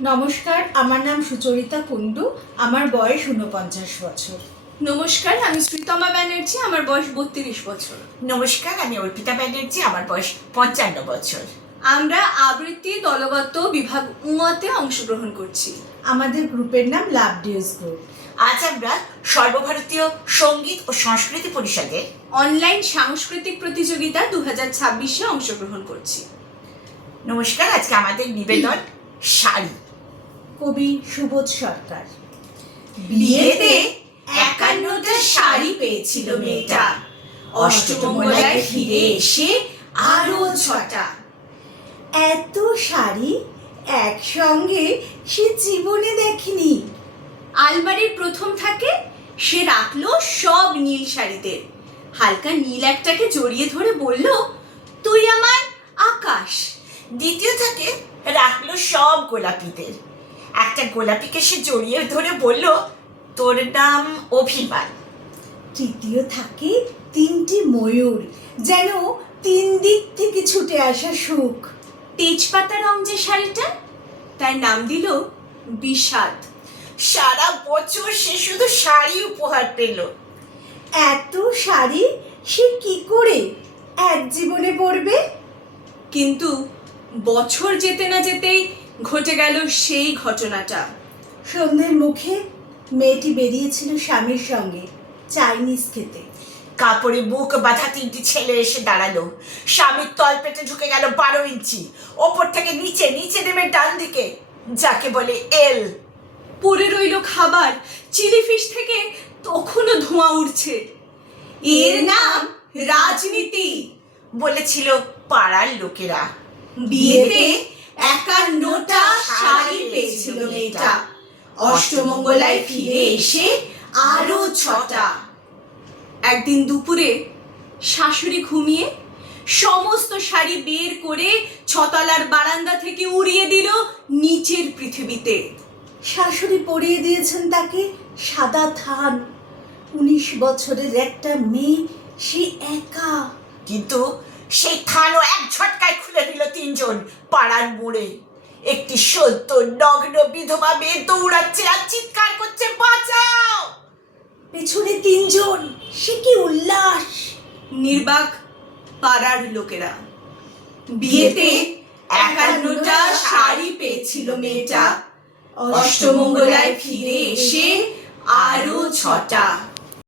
নমস্কার, আমার নাম সুচরিতা কুণ্ডু, আমার বয়স ৪৯ বছর। নমস্কার, আমি শ্রীতমা ব্যানার্জি, আমার বয়স ৩২ বছর। নমস্কার, আমি অর্পিতা ব্যানার্জি, আমার বয়স ৫৫ বছর। আমরা আবৃত্তি দলগত বিভাগ উঁতে অংশগ্রহণ করছি। আমাদের গ্রুপের নাম লাভ ডিউজ গ্রুপ। আজ আমরা সর্বভারতীয় সঙ্গীত ও সংস্কৃতি পরিষদে অনলাইন সাংস্কৃতিক প্রতিযোগিতা 2026-এ অংশগ্রহণ করছি। নমস্কার, আজকে আমাদের নিবেদন শাড়ি। কবি সুবোধ সরকার। বিয়েতে ৫১টা শাড়ি পেয়েছিল মেয়েটা, অষ্টমঙ্গলায় ফিরে এসে আরো ৬টা। এত শাড়ি একসঙ্গে সে জীবনে দেখেনি। আলমারির প্রথম থাকে, সে রাখলো সব নীল শাড়িতে। হালকা নীল একটাকে জড়িয়ে ধরে বলল, তুই আমার আকাশ। দ্বিতীয় থাকে রাখলো সব গোলাপিদের। একটা গোলাপিকে সে জড়িয়ে ধরে বলল, তোর নাম অভিমান। তৃতীয় থাকে ৩টি ময়ূর, যেন ৩ দিক থেকে ছুটে আসা সুখ। তেজপাতা রং যে শাড়িটা, তার নাম দিল বিষাদ। সারা বছর সে শুধু শাড়ি উপহার পেল। এত শাড়ি সে কি করে এক জীবনে পরবে? কিন্তু বছর যেতে না যেতেই ঘটে গেল সেই ঘটনাটা। সন্ধ্যের মুখে মেয়েটি বেরিয়েছিল স্বামীর সঙ্গে চাইনিজ খেতে। কাপড়ে বুক বাঁধা ৩টি ছেলে এসে দাঁড়ালো। স্বামীর তলপেটে ঢুকে গেল ১২ ইঞ্চি, ওপর থেকে নিচে, নিচে নেমে ডান দিকে, যাকে বলে এল। পড়ে রইল খাবার, চিলি ফিশ থেকে তখনও ধোঁয়া উঠছে। এর নাম রাজনীতি, বলেছিল পাড়ার লোকেরা। বিয়েতে ৫১টা শাড়ি পেয়েছিল মেয়েটা, অষ্টমঙ্গলায় ফিরে এসে আরো ৬টা। একদিন দুপুরে শাশুড়ি ঘুমিয়ে সমস্ত শাড়ি বের করে ছতলার বারান্দা থেকে উড়িয়ে দিল নিচের পৃথিবীতে। শাশুড়ি পরিয়ে দিয়েছেন তাকে সাদা থান। ১৯ বছরের একটা মেয়ে, সে একা। কিন্তু সেই থানও এক ঝটকায় খুলে দিল ৩জন পাড়ার মোড়ে। একটি সদ্য নগ্ন বিধবা মেয়ে দৌড়াচ্ছে আর চিৎকার করছে, বাঁচাও। পেছনে ৩ জন, সে কি উল্লাস! নির্বাক পাড়ার লোকেরা। বিয়েতে ৫১টা শাড়ি পেয়েছিল মেয়েটা, অষ্টমঙ্গলায় ফিরে এসে আরো ৬টা।